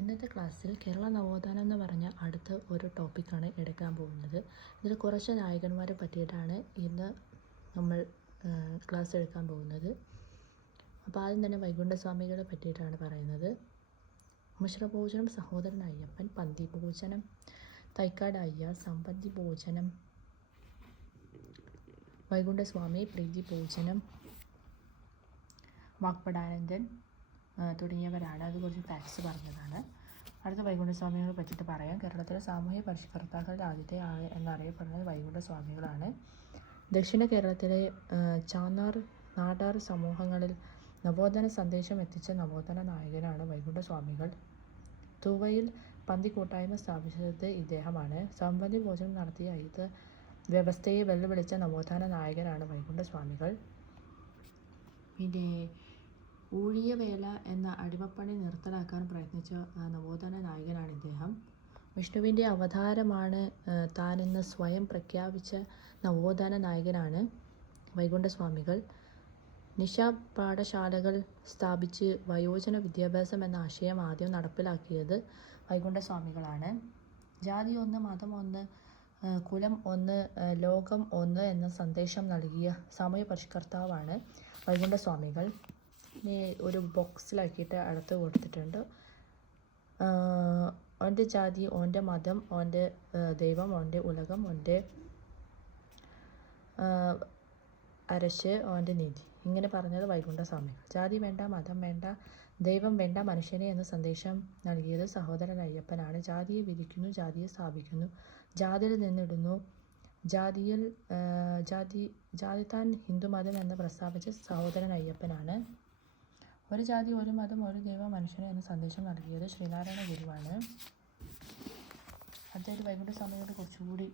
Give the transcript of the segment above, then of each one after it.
ഇന്നത്തെ ക്ലാസ്സിൽ കേരള നവോത്ഥാനം എന്ന് പറഞ്ഞ അടുത്ത ഒരു ടോപ്പിക്കാണ് എടുക്കാൻ പോകുന്നത്. ഇതിൽ കുറച്ച് നായകന്മാരെ പറ്റിയിട്ടാണ് ഇന്ന് നമ്മൾ ക്ലാസ് എടുക്കാൻ പോകുന്നത്. അപ്പോൾ ആദ്യം തന്നെ വൈകുണ്ഠസ്വാമികളെ പറ്റിയിട്ടാണ് പറയുന്നത്. മിശ്രഭോജനം, സഹോദരൻ അയ്യപ്പൻ, പന്തി ഭോജനം, തൈക്കാട് അയ്യർ, സമ്പന്തി ഭോജനം, വൈകുണ്ഠസ്വാമി, പ്രീതി ഭോജനം, വാഗ്ഭടാനന്ദൻ തുടങ്ങിയവരാണ്. അത് കുറച്ച് ഫാക്ട്സ് പറഞ്ഞതാണ്. അടുത്ത വൈകുണ്ഠസ്വാമികളെ പറ്റിയിട്ട് പറയാം. കേരളത്തിലെ സാമൂഹ്യ പരിഷ്കർത്താക്കളുടെ ആദ്യത്തെ ആൾ എന്നറിയപ്പെടുന്നത് വൈകുണ്ഠസ്വാമികളാണ്. ദക്ഷിണ കേരളത്തിലെ നാടാർ സമൂഹങ്ങളിൽ നവോത്ഥാന സന്ദേശം എത്തിച്ച നവോത്ഥാന നായകനാണ് വൈകുണ്ഠസ്വാമികൾ. തൂവയിൽ പന്തി കൂട്ടായ്മ സ്ഥാപിച്ചത് ഇദ്ദേഹമാണ്. സമ്പന്തി ഭോജനം നടത്തിയ ഇത് വ്യവസ്ഥയെ വെല്ലുവിളിച്ച നവോത്ഥാന നായകനാണ് വൈകുണ്ഠസ്വാമികൾ. പിന്നെ ഊഴിയവേല എന്ന അടിമപ്പണി നിർത്തലാക്കാൻ പ്രയത്നിച്ച നവോത്ഥാന നായകനാണ് ഇദ്ദേഹം. വിഷ്ണുവിൻ്റെ അവതാരമാണ് താനെന്ന് സ്വയം പ്രഖ്യാപിച്ച നവോത്ഥാന നായകനാണ് വൈകുണ്ഠസ്വാമികൾ. നിശാ പാഠശാലകൾ സ്ഥാപിച്ച് വയോജന വിദ്യാഭ്യാസം എന്ന ആശയം ആദ്യം നടപ്പിലാക്കിയത് വൈകുണ്ഠസ്വാമികളാണ്. ജാതി ഒന്ന്, മതം ഒന്ന്, കുലം ഒന്ന്, ലോകം ഒന്ന് എന്ന സന്ദേശം നൽകിയ സാമൂഹ്യ പരിഷ്കർത്താവാണ് വൈകുണ്ഠസ്വാമികൾ. ഇനി ഒരു ബോക്സിലാക്കിയിട്ട് അടുത്ത് കൊടുത്തിട്ടുണ്ട്. ഓൻ്റെ ജാതി, ഓൻ്റെ മതം, ഓൻ്റെ ദൈവം, ഓൻ്റെ ഉലകം, ഓൻ്റെ അരശ്, ഓൻ്റെ നീതി, ഇങ്ങനെ പറഞ്ഞത് വൈകുണ്ഠസ്വാമികൾ. ജാതി വേണ്ട, മതം വേണ്ട, ദൈവം വേണ്ട, മനുഷ്യനെ എന്ന സന്ദേശം നൽകിയത് സഹോദരൻ അയ്യപ്പനാണ്. ജാതിയെ വിധിക്കുന്നു, ജാതിയെ സ്ഥാപിക്കുന്നു, ജാതിയിൽ നിന്നിടുന്നു, ജാതി താൻ ഹിന്ദുമതം എന്ന് പ്രസ്താവിച്ച സഹോദരൻ അയ്യപ്പനാണ്. ഒരു ജാതി, ഒരു മതം, ഒരു ദൈവം, മനുഷ്യനെ എന്ന സന്ദേശം നൽകിയത് ശ്രീനാരായണ ഗുരുവാണ്. അദ്ദേഹം വൈകുണ്ഠസ്വാമികളെ കുറച്ചുകൂടി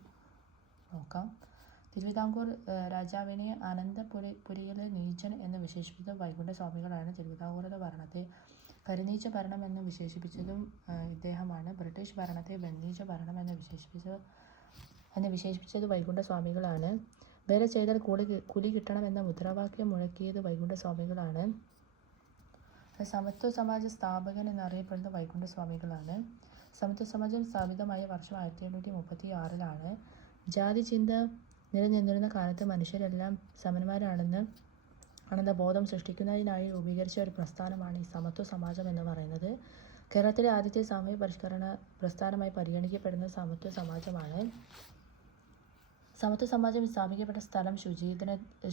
നോക്കാം. തിരുവിതാംകൂർ രാജാവിനെ അനന്തപുരിയിലെ നീചൻ എന്ന് വിശേഷിപ്പിച്ചത് വൈകുണ്ഠസ്വാമികളാണ്. തിരുവിതാംകൂറിലെ ഭരണത്തെ കരിനീച്ച ഭരണം എന്ന് വിശേഷിപ്പിച്ചതും ഇദ്ദേഹമാണ്. ബ്രിട്ടീഷ് ഭരണത്തെ ബന്നീച്ച ഭരണം എന്ന് വിശേഷിപ്പിച്ചത് വൈകുണ്ഠസ്വാമികളാണ്. വേല ചെയ്താൽ കൂലി കിട്ടണമെന്ന മുദ്രാവാക്യം മുഴക്കിയത് വൈകുണ്ഠസ്വാമികളാണ്. സമത്വ സമാജ സ്ഥാപകൻ എന്നറിയപ്പെടുന്ന വൈകുണ്ഠസ്വാമികളാണ്. സമത്വ സമാജം സ്ഥാപിതമായ വർഷം 1836 ജാതി ചിന്ത നിലനിന്നിരുന്ന കാലത്ത് മനുഷ്യരെല്ലാം സമന്മാരാണെന്ന ബോധം സൃഷ്ടിക്കുന്നതിനായി രൂപീകരിച്ച ഒരു പ്രസ്ഥാനമാണ് ഈ സമത്വ സമാജം എന്ന് പറയുന്നത്. കേരളത്തിലെ ആദ്യത്തെ സാമൂഹ്യ പരിഷ്കരണ പ്രസ്ഥാനമായി പരിഗണിക്കപ്പെടുന്ന സമത്വ സമാജമാണ്. സമത്വ സമാജം സ്ഥാപിക്കപ്പെട്ട സ്ഥലം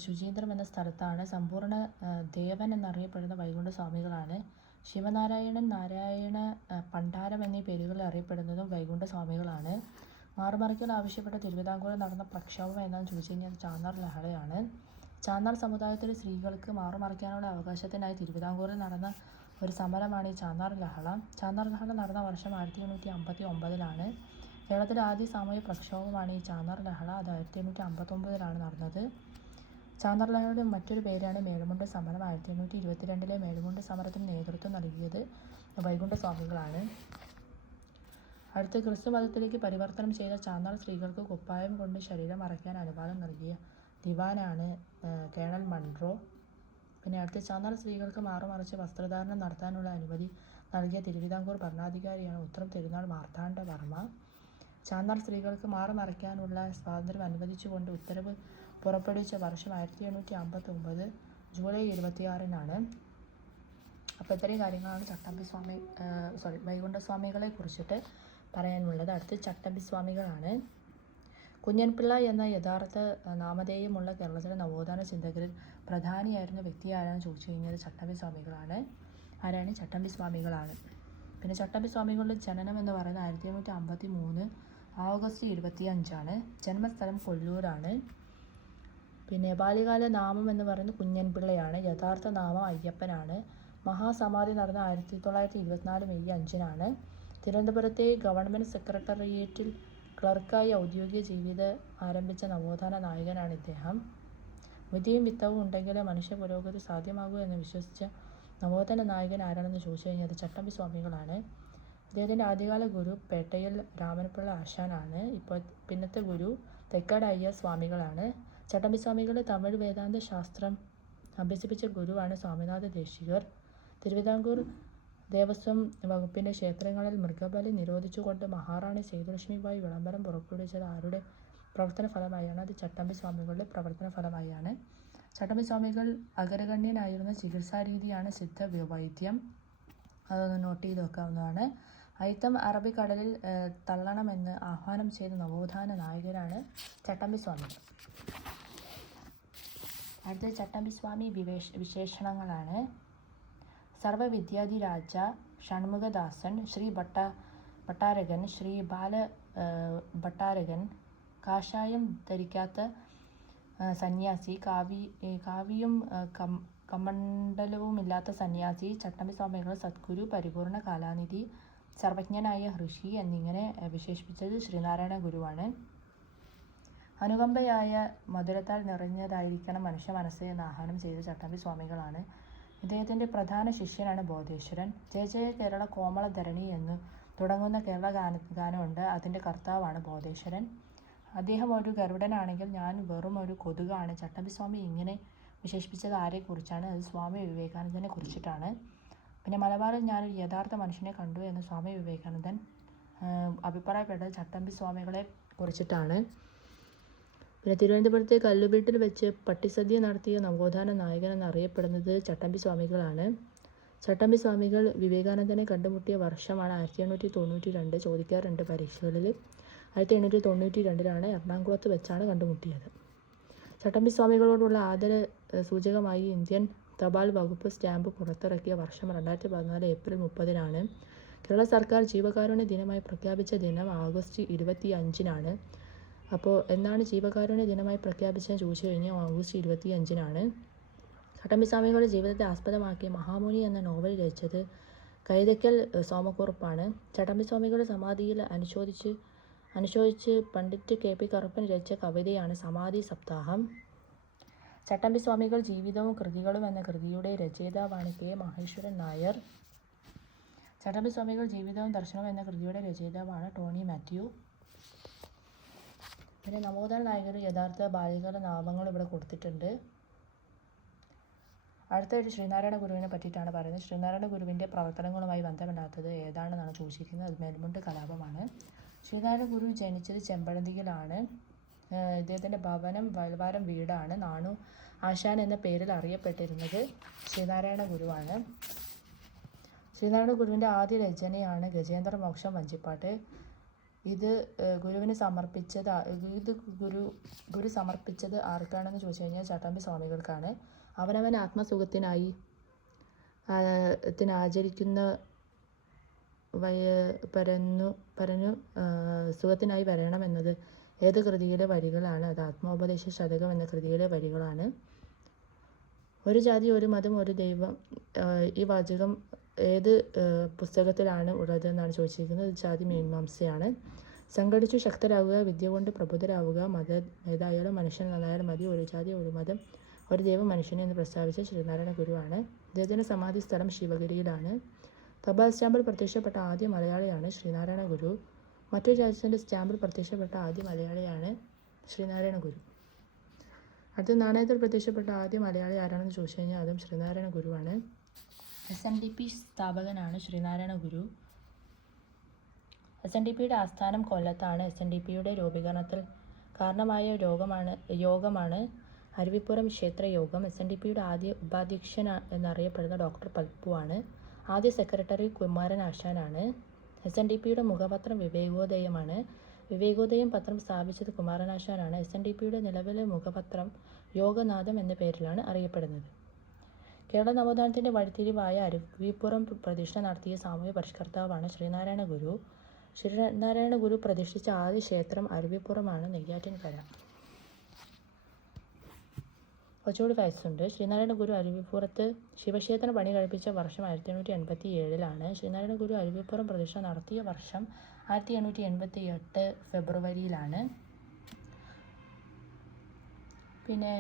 ശുചീന്ദ്രം എന്ന സ്ഥലത്താണ്. സമ്പൂർണ്ണ ദേവൻ എന്നറിയപ്പെടുന്ന വൈകുണ്ഠസ്വാമികളാണ്. ശിവനാരായണൻ, നാരായണ പണ്ടാരം എന്നീ പേരുകളിൽ അറിയപ്പെടുന്നതും വൈകുണ്ഠസ്വാമികളാണ്. മാറുമറിക്കൽ ആവശ്യപ്പെട്ട തിരുവിതാംകൂറിൽ നടന്ന പ്രക്ഷോഭം എന്നാണ് ചോദിച്ചു കഴിഞ്ഞാൽ ചാന്നാർ ലഹളയാണ്. ചാന്നാർ സമുദായത്തിലെ സ്ത്രീകൾക്ക് മാറുമറിക്കാനുള്ള അവകാശത്തിനായി തിരുവിതാംകൂറിൽ നടന്ന ഒരു സമരമാണ് ഈ ചാന്നാർ ലഹള. ചാന്നാർ ലഹള നടന്ന വർഷം 1859 കേരളത്തിലെ ആദ്യ സാമൂഹ്യ പ്രക്ഷോഭമാണ് ഈ ചാന്നാർ ലഹള. അത് 1859 നടന്നത്. ചാന്നാർ ലഹളയുടെ മറ്റൊരു പേരാണ് മേലുമുണ്ട് സമരം. 1822 മേലുമുണ്ട് സമരത്തിന് നേതൃത്വം നൽകിയത് വൈകുണ്ഠസ്വാമികളാണ്. അടുത്ത് ക്രിസ്തു മതത്തിലേക്ക് പരിവർത്തനം ചെയ്ത ചാന്നാർ സ്ത്രീകൾക്ക് കുപ്പായം കൊണ്ട് ശരീരം മറയ്ക്കാൻ അനുവാദം നൽകിയ ദിവാനാണ് കേണൽ മൺട്രോ. പിന്നെ അടുത്ത് ചാന്നാർ സ്ത്രീകൾക്ക് മാറുമറിച്ച് വസ്ത്രധാരണം നടത്താനുള്ള അനുമതി നൽകിയ തിരുവിതാംകൂർ ഭരണാധികാരിയാണ് ഉത്രം തിരുനാൾ മാർത്താണ്ഡവർമ്മ. ചാന്നാർ സ്ത്രീകൾക്ക് മാറുമറയ്ക്കാനുള്ള സ്വാതന്ത്ര്യം അനുവദിച്ചുകൊണ്ട് ഉത്തരവ് പുറപ്പെടുവിച്ച വർഷം 1859 ജൂലൈ 26 അപ്പോൾ ഇത്രയും കാര്യങ്ങളാണ് വൈകുണ്ഠസ്വാമികളെ കുറിച്ചിട്ട് പറയാനുള്ളത്. അടുത്ത് ചട്ടമ്പിസ്വാമികളാണ്. കുഞ്ഞൻപിള്ള എന്ന യഥാർത്ഥ നാമധേയമുള്ള കേരളത്തിലെ നവോത്ഥാന ചിന്തകരിൽ പ്രധാനിയായിരുന്ന വ്യക്തി ആരാണെന്ന് ചോദിച്ചു കഴിഞ്ഞാൽ ചട്ടമ്പിസ്വാമികളാണ്. ചട്ടമ്പിസ്വാമികളാണ്. പിന്നെ ചട്ടമ്പിസ്വാമികളുടെ ജനനം എന്ന് പറയുന്നത് 1853 ഓഗസ്റ്റ് 25 ജന്മസ്ഥലം കൊല്ലൂരാണ്. പിന്നെ ബാല്യകാല നാമം എന്ന് പറയുന്നത് കുഞ്ഞൻപിള്ളയാണ്. യഥാർത്ഥ നാമം അയ്യപ്പനാണ്. മഹാസമാധി നടന്ന 1924 മെയ് 5 തിരുവനന്തപുരത്തെ ഗവൺമെൻറ് സെക്രട്ടേറിയറ്റിൽ ക്ലർക്കായി ഔദ്യോഗിക ജീവിതം ആരംഭിച്ച നവോത്ഥാന നായകനാണ് ഇദ്ദേഹം. വിദ്യയും വിത്തവും ഉണ്ടെങ്കിലേ മനുഷ്യ പുരോഗതി സാധ്യമാകൂ എന്ന് വിശ്വസിച്ച നവോത്ഥാന നായകൻ ആരാണെന്ന് ചോദിച്ചു കഴിഞ്ഞാൽ അത് ചട്ടമ്പിസ്വാമികളാണ്. അദ്ദേഹത്തിൻ്റെ ആദ്യകാല ഗുരു പേട്ടയിൽ രാമൻപിള്ള ആശാനാണ്. പിന്നത്തെ ഗുരു തൈക്കാട് അയ്യർ സ്വാമികളാണ്. ചട്ടമ്പിസ്വാമികളെ തമിഴ് വേദാന്ത ശാസ്ത്രം അഭ്യസിപ്പിച്ച ഗുരുവാണ് സ്വാമിനാഥ ദേശികർ. തിരുവിതാംകൂർ ദേവസ്വം വകുപ്പിൻ്റെ ക്ഷേത്രങ്ങളിൽ മൃഗബലി നിരോധിച്ചുകൊണ്ട് മഹാറാണി സേതുലക്ഷ്മിബായി വിളംബരം പുറപ്പെടുവിച്ചത് ആരുടെ പ്രവർത്തന ഫലമായാണ്? അത് ചട്ടമ്പി സ്വാമികളുടെ പ്രവർത്തന ഫലമായാണ്. ചട്ടമ്പി സ്വാമികൾ അഗ്രഗണ്യനായിരുന്ന ചികിത്സാരീതിയാണ് സിദ്ധ വൈദ്യം. അതൊന്ന് നോട്ട് ചെയ്ത് വെക്കാവുന്നതാണ്. അയിത്തം അറബിക്കടലിൽ തള്ളണമെന്ന് ആഹ്വാനം ചെയ്ത നവോത്ഥാന നായകരാണ് ചട്ടമ്പി സ്വാമികൾ. അടുത്ത ചട്ടമ്പി സ്വാമി വിശേഷണങ്ങളാണ്. സർവവിദ്യാധിരാജ, ഷൺമുഖദാസൻ, ശ്രീ ഭട്ടാരകൻ, ശ്രീ ബാല ഭട്ടാരകൻ, കാഷായം ധരിക്കാത്ത സന്യാസി, കാവിയും കമണ്ഡലവുമില്ലാത്ത സന്യാസി, ചട്ടമ്പി സ്വാമികൾ സദ്ഗുരു, പരിപൂർണ കലാനിധി, സർവജ്ഞനായ ഋഷി എന്നിങ്ങനെ വിശേഷിപ്പിച്ചത് ശ്രീനാരായണ ഗുരുവാണ്. അനുകമ്പയായ മധുരത്താൽ നിറഞ്ഞതായിരിക്കണം മനുഷ്യ മനസ്സ് എന്ന് ആഹ്വാനം ചെയ്ത ചട്ടമ്പി സ്വാമികളാണ്. ഇദ്ദേഹത്തിൻ്റെ പ്രധാന ശിഷ്യനാണ് ബോധേശ്വരൻ. ജയ ജയ കേരള കോമളധരണി എന്ന് തുടങ്ങുന്ന കേരള ഗാനമുണ്ട്. അതിൻ്റെ കർത്താവാണ് ബോധേശ്വരൻ. അദ്ദേഹം ഒരു ഗരുഡനാണെങ്കിൽ ഞാൻ വെറും ഒരു കൊതുകാണ്. ചട്ടമ്പി സ്വാമി ഇങ്ങനെ വിശേഷിപ്പിച്ചത് ആരെക്കുറിച്ചാണ്? അത് സ്വാമി വിവേകാനന്ദനെ കുറിച്ചിട്ടാണ്. പിന്നെ മലബാറിൽ ഞാനൊരു യഥാർത്ഥ മനുഷ്യനെ കണ്ടു എന്ന് സ്വാമി വിവേകാനന്ദൻ അഭിപ്രായപ്പെട്ടത് ചട്ടമ്പി സ്വാമികളെ കുറിച്ചിട്ടാണ്. പിന്നെ തിരുവനന്തപുരത്തെ കല്ലുവീട്ടിൽ വെച്ച് പട്ടിസദ്യ നടത്തിയ നവോത്ഥാന നായകൻ എന്നറിയപ്പെടുന്നത് ചട്ടമ്പി സ്വാമികളാണ്. ചട്ടമ്പി സ്വാമികൾ വിവേകാനന്ദനെ കണ്ടുമുട്ടിയ വർഷമാണ് 1892. ചോദിക്കാറുണ്ട് പരീക്ഷകളിൽ. 1892 എറണാകുളത്ത് വെച്ചാണ് കണ്ടുമുട്ടിയത്. ചട്ടമ്പി സ്വാമികളോടുള്ള ആദര സൂചകമായി ഇന്ത്യൻ തപാൽ വകുപ്പ് സ്റ്റാമ്പ് പുറത്തിറക്കിയ വർഷം 2014 ഏപ്രിൽ 30. കേരള സർക്കാർ ജീവകാരുണ്യ ദിനമായി പ്രഖ്യാപിച്ച ദിനം ഓഗസ്റ്റ് 25. അപ്പോൾ എന്നാണ് ജീവകാരുണ്യ ദിനമായി പ്രഖ്യാപിച്ചതെന്ന് ചോദിച്ചു കഴിഞ്ഞാൽ ഓഗസ്റ്റ് 25. ചട്ടമ്പി സ്വാമികളുടെ ജീവിതത്തെ ആസ്പദമാക്കി മഹാമുനി എന്ന നോവൽ രചിച്ചത് കൈതക്കൽ സോമക്കുറുപ്പാണ്. ചട്ടമ്പി സ്വാമികളുടെ സമാധിയിൽ അനുശോചിച്ച് പണ്ഡിറ്റ് KP കറുപ്പൻ രചിച്ച കവിതയാണ് സമാധി സപ്താഹം. ചട്ടമ്പി സ്വാമികൾ ജീവിതവും കൃതികളും എന്ന കൃതിയുടെ രചയിതാവാണ് K. മഹേശ്വരൻ നായർ. ചട്ടമ്പി സ്വാമികൾ ജീവിതവും ദർശനവും എന്ന കൃതിയുടെ രചയിതാവാണ് ടോണി മാത്യു. പിന്നെ നവോത്ഥാന നായകർ യഥാർത്ഥ ബാലികരുടെ നാമങ്ങൾ ഇവിടെ കൊടുത്തിട്ടുണ്ട്. അടുത്തായിട്ട് ശ്രീനാരായണ ഗുരുവിനെ പറ്റിയിട്ടാണ് പറയുന്നത്. ശ്രീനാരായണ ഗുരുവിൻ്റെ പ്രവർത്തനങ്ങളുമായി ബന്ധമില്ലാത്തത് ഏതാണെന്നാണ് ചോദിച്ചിരിക്കുന്നത്. അത് മേൽമുണ്ട് കലാപമാണ്. ശ്രീനാരായണ ഗുരു ജനിച്ചത് ചെമ്പഴന്തിയിലാണ്. ഇദ്ദേഹത്തിൻ്റെ ഭവനം വയൽവാരം വീടാണ്. നാണു ആശാൻ എന്ന പേരിൽ അറിയപ്പെട്ടിരുന്നത് ശ്രീനാരായണ ഗുരുവാണ്. ശ്രീനാരായണ ഗുരുവിൻ്റെ ആദ്യ രചനയാണ് ഗജേന്ദ്ര മോക്ഷം വഞ്ചിപ്പാട്ട്. ഇത് ഗുരുവിന് ഗുരു സമർപ്പിച്ചത് ആർക്കാണെന്ന് ചോദിച്ചു കഴിഞ്ഞാൽ ചട്ടമ്പി സ്വാമികൾക്കാണ്. അവനവൻ ആത്മസുഖത്തിനായി ആചരിക്കുന്ന പരന്നു സുഖത്തിനായി വരണമെന്നത് ഏത് കൃതിയിലെ വരികളാണ്? അത് ആത്മോപദേശ ശതകം എന്ന കൃതിയിലെ വരികളാണ്. ഒരു ജാതി, ഒരു മതം, ഒരു ദൈവം. ഈ വാചകം ഏത് പുസ്തകത്തിലാണ് ഉള്ളത് എന്നാണ് ചോദിച്ചിരിക്കുന്നത്. ജാതി മീമാംസയാണ്. സംഘടിച്ചു ശക്തരാകുക, വിദ്യ കൊണ്ട് പ്രബുദ്ധരാവുക, മതം ഏതായാലും മനുഷ്യൻ നന്നായാലും മതി, ഒരു ജാതി, ഒരു മതം, ഒരു ദൈവം മനുഷ്യനെ എന്ന് പ്രസ്താവിച്ച ശ്രീനാരായണ ഗുരുവാണ്. ഇദ്ദേഹത്തിൻ്റെ സമാധി സ്ഥലം ശിവഗിരിയിലാണ്. തപാൽ സ്റ്റാമ്പിൽ പ്രത്യക്ഷപ്പെട്ട ആദ്യ മലയാളിയാണ് ശ്രീനാരായണ ഗുരു. മറ്റൊരു രാജ്യത്തിൻ്റെ സ്റ്റാമ്പിൽ പ്രത്യക്ഷപ്പെട്ട ആദ്യ മലയാളിയാണ് ശ്രീനാരായണ ഗുരു. അടുത്ത നാണയത്തിൽ പ്രത്യക്ഷപ്പെട്ട ആദ്യ മലയാളി ആരാണെന്ന് ചോദിച്ചു കഴിഞ്ഞാൽ അതും ശ്രീനാരായണ ഗുരുവാണ്. SNDP സ്ഥാപകനാണ് ശ്രീനാരായണ ഗുരു. SNDPയുടെ ആസ്ഥാനം കൊല്ലത്താണ്. SNDPയുടെ രൂപീകരണത്തിൽ കാരണമായ യോഗമാണ് അരുവിപ്പുറം ക്ഷേത്രയോഗം. SNDPയുടെ ആദ്യ ഉപാധ്യക്ഷൻ എന്നറിയപ്പെടുന്ന ഡോക്ടർ പൽപ്പുവാണ്. ആദ്യ സെക്രട്ടറി കുമാരൻ ആശാനാണ്. SNDPയുടെ മുഖപത്രം വിവേകോദയമാണ്. വിവേകോദയം പത്രം സ്ഥാപിച്ചത് കുമാരനാശാനാണ്. SNDPയുടെ നിലവിലെ മുഖപത്രം യോഗനാഥം എന്ന പേരിലാണ് അറിയപ്പെടുന്നത്. കേരള നവോത്ഥാനത്തിൻ്റെ വഴിത്തിരിവായ അരുവിപ്പുറം പ്രതിഷ്ഠ നടത്തിയ സാമൂഹ്യ പരിഷ്കർത്താവാണ് ശ്രീനാരായണ ഗുരു. ശ്രീനാരായണ ഗുരു പ്രതിഷ്ഠിച്ച ആദ്യ ക്ഷേത്രം അരുവിപ്പുറമാണ്, നെയ്യാറ്റിൻകര. കുറച്ചുകൂടി വയസ്സുണ്ട്. ശ്രീനാരായണ ഗുരു അരുവിപ്പുറത്ത് ശിവക്ഷേത്രം പണി കഴിപ്പിച്ച വർഷം 1887. ശ്രീനാരായണ ഗുരു അരുവിപ്പുറം പ്രതിഷ്ഠ നടത്തിയ വർഷം 1888 ഫെബ്രുവരിയിലാണ്. പിന്നെ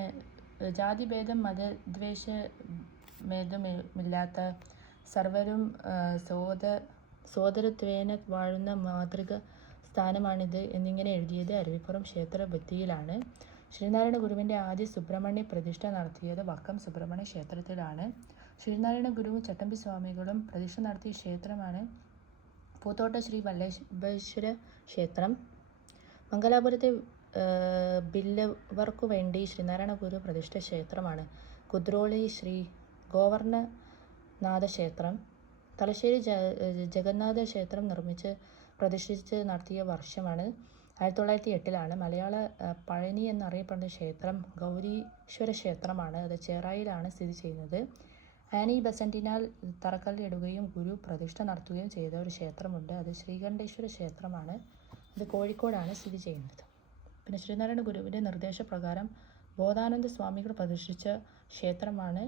ജാതിഭേദം മതദ്വേഷഭേദമില്ലാത്ത സർവരും സോദരത്വേന വാഴുന്ന മാതൃക സ്ഥാനമാണിത് എന്നിങ്ങനെ എഴുതിയത് അരുവിപ്പുറം ക്ഷേത്ര ഭിത്തിയിലാണ്. ശ്രീനാരായണ ഗുരുവിൻ്റെ ആദ്യ സുബ്രഹ്മണ്യ പ്രതിഷ്ഠ നടത്തിയത് വക്കം സുബ്രഹ്മണ്യ ക്ഷേത്രത്തിലാണ്. ശ്രീനാരായണ ഗുരുവും ചട്ടമ്പി സ്വാമികളും പ്രതിഷ്ഠ നടത്തിയ ക്ഷേത്രമാണ് പൂത്തോട്ട ശ്രീ വല്ലഭേശ്വര ക്ഷേത്രം. മംഗലാപുരത്തെ ബില്ലവർക്കു വേണ്ടി ശ്രീനാരായണ ഗുരു പ്രതിഷ്ഠ ക്ഷേത്രമാണ് കുദ്രോളി ശ്രീ ഗോവർണനാഥ ക്ഷേത്രം. തലശ്ശേരി ജഗന്നാഥ ക്ഷേത്രം പ്രതിഷ്ഠിച്ച് നടത്തിയ വർഷമാണ് 1908. മലയാള പഴനി എന്നറിയപ്പെടുന്ന ക്ഷേത്രം ഗൗരീശ്വര ക്ഷേത്രമാണ്. അത് ചേറായിലാണ് സ്ഥിതി ചെയ്യുന്നത്. ആനി ബസന്റിനാൽ തറക്കല്ലിടുകയും ഗുരു പ്രതിഷ്ഠ നടത്തുകയും ചെയ്ത ഒരു ക്ഷേത്രമുണ്ട്. അത് ശ്രീകണ്ഠേശ്വര ക്ഷേത്രമാണ്. ഇത് കോഴിക്കോടാണ് സ്ഥിതി ചെയ്യുന്നത്. പിന്നെ ശ്രീനാരായണ ഗുരുവിൻ്റെ നിർദ്ദേശപ്രകാരം ബോധാനന്ദ സ്വാമികൾ പ്രതിഷ്ഠിച്ച ക്ഷേത്രമാണ്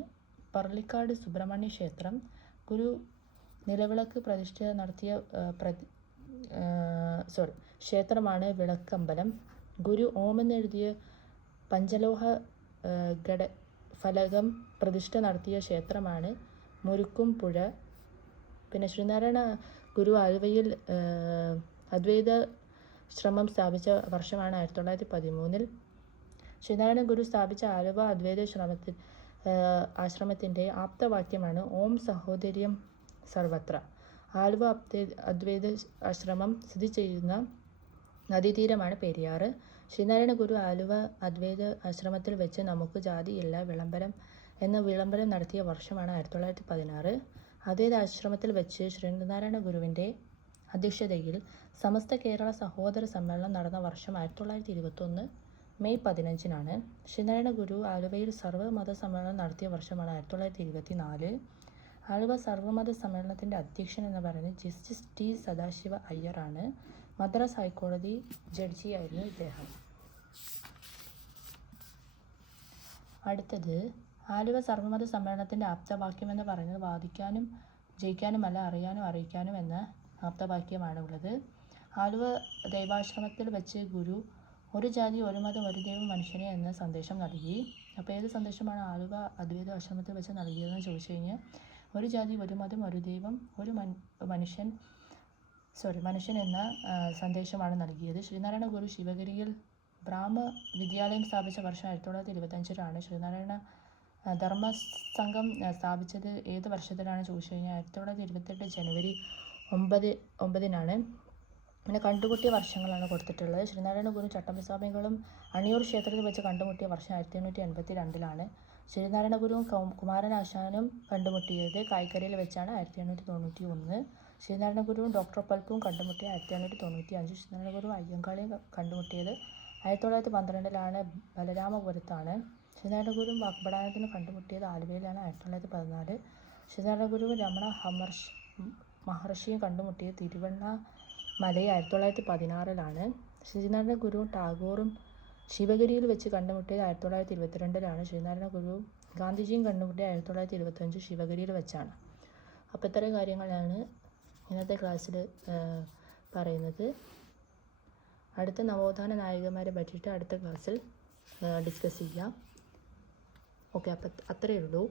പർളിക്കാട് സുബ്രഹ്മണ്യ ക്ഷേത്രം. ഗുരു നിലവിളക്ക് പ്രതിഷ്ഠ നടത്തിയ ക്ഷേത്രമാണ് വിളക്കമ്പലം. ഗുരു ഓമെന്നെഴുതിയ പഞ്ചലോഹ ഫലകം പ്രതിഷ്ഠ നടത്തിയ ക്ഷേത്രമാണ് മുരുക്കുംപുഴ. പിന്നെ ശ്രീനാരായണ ഗുരു ആലുവയിൽ അദ്വൈത ശ്രമം സ്ഥാപിച്ച വർഷമാണ് 1913. ശ്രീനാരായണ ഗുരു സ്ഥാപിച്ച ആലുവ അദ്വൈത ആശ്രമത്തിൻ്റെ ആപ്തവാക്യമാണ് ഓം സഹോദര്യം സർവത്ര. ആലുവ അദ്വൈത ആശ്രമം സ്ഥിതി ചെയ്യുന്ന നദീതീരമാണ് പെരിയാർ. ശ്രീനാരായണ ഗുരു ആലുവ അദ്വൈത ആശ്രമത്തിൽ വെച്ച് നമുക്ക് ജാതിയില്ല വിളംബരം നടത്തിയ വർഷമാണ് 1916. അദ്വൈത ആശ്രമത്തിൽ വെച്ച് ശ്രീനാരായണ ഗുരുവിൻ്റെ അധ്യക്ഷതയിൽ സമസ്ത കേരള സഹോദര സമ്മേളനം നടന്ന വർഷം 1921 മെയ് 15. ശ്രീനാരായണ ഗുരു ആലുവയിൽ സർവ്വമത സമ്മേളനം നടത്തിയ വർഷമാണ് 1924. ആലുവ സർവ്വമത സമ്മേളനത്തിൻ്റെ അധ്യക്ഷൻ എന്ന് പറയുന്നത് ജസ്റ്റിസ് ടി സദാശിവ അയ്യറാണ്. മദ്രാസ് ഹൈക്കോടതി ജഡ്ജിയായിരുന്നു ഇദ്ദേഹം. അടുത്തത് ആലുവ സർവ്വമത സമ്മേളനത്തിൻ്റെ ആപ്തവാക്യം എന്ന് പറയുന്നത് വാദിക്കാനും ജയിക്കാനുമല്ല അറിയാനും അറിയിക്കാനും എന്ന ആപ്തവാക്യമാണ് ഉള്ളത്. ആലുവ ദൈവാശ്രമത്തിൽ വെച്ച് ഗുരു ഒരു ജാതി ഒരു മതം ഒരു ദൈവം മനുഷ്യനെ എന്ന സന്ദേശം നൽകി. അപ്പോൾ ഏത് സന്ദേശമാണ് ആലുവ അദ്വൈത ആശ്രമത്തിൽ വെച്ച് നൽകിയതെന്ന് ചോദിച്ചു കഴിഞ്ഞാൽ ഒരു ജാതി ഒരു മതം ഒരു ദൈവം ഒരു മനുഷ്യൻ എന്ന സന്ദേശമാണ് നൽകിയത്. ശ്രീനാരായണ ഗുരു ശിവഗിരിയിൽ ബ്രാഹ്മ വിദ്യാലയം സ്ഥാപിച്ച വർഷം 1925. ശ്രീനാരായണ ധർമ്മസംഘം സ്ഥാപിച്ചത് ഏത് വർഷത്തിലാണ് ചോദിച്ചു കഴിഞ്ഞാൽ 1928 ജനുവരി 9. പിന്നെ കണ്ടുമുട്ടിയ വർഷങ്ങളാണ് കൊടുത്തിട്ടുള്ളത്. ശ്രീനാരായണ ഗുരു ചട്ടമ്പി സ്വാമികളും അണിയൂർ ക്ഷേത്രത്തിൽ വെച്ച് കണ്ടുമുട്ടിയ വർഷം 1882. ശ്രീനാരായണ ഗുരുവും കുമാരനാശാനും കണ്ടുമുട്ടിയത് കായ്ക്കരയിൽ വെച്ചാണ് 1891. ശ്രീനാരായണ ഗുരുവും ഡോക്ടർ പൽപ്പും കണ്ടുമുട്ടിയ 1895. ശ്രീനാരായണ ഗുരുവും അയ്യങ്കാളിയും കണ്ടുമുട്ടിയത് 1912 ബലരാമപുരത്താണ്. ശ്രീനാരായണ ഗുരുവും വാഗ്ഭടാനത്തിനും കണ്ടുമുട്ടിയത് ആലുവയിലാണ് 1914. ശ്രീനാരായണ ഗുരുവും രമണ മഹർഷിയും കണ്ടുമുട്ടിയത് തിരുവണ്ണാമലയിൽ 1916. ശ്രീനാരായണ ഗുരുവും ടാഗോറും ശിവഗിരിയിൽ വെച്ച് കണ്ടുമുട്ടിയത് 1922. ശ്രീനാരായണ ഗുരുവും ഗാന്ധിജിയും കണ്ടുമുട്ടിയത് 1925 ശിവഗിരിയിൽ വെച്ചാണ്. അപ്പോൾ ഇത്രയും കാര്യങ്ങളാണ് ഇന്നത്തെ ക്ലാസ്സിൽ പറയുന്നത്. അടുത്ത നവോത്ഥാന നായകന്മാരെ പറ്റിയിട്ട് അടുത്ത ക്ലാസ്സിൽ ഡിസ്കസ് ചെയ്യാം. ഓക്കെ, അപ്പോൾ അത്രയേ ഉള്ളൂ.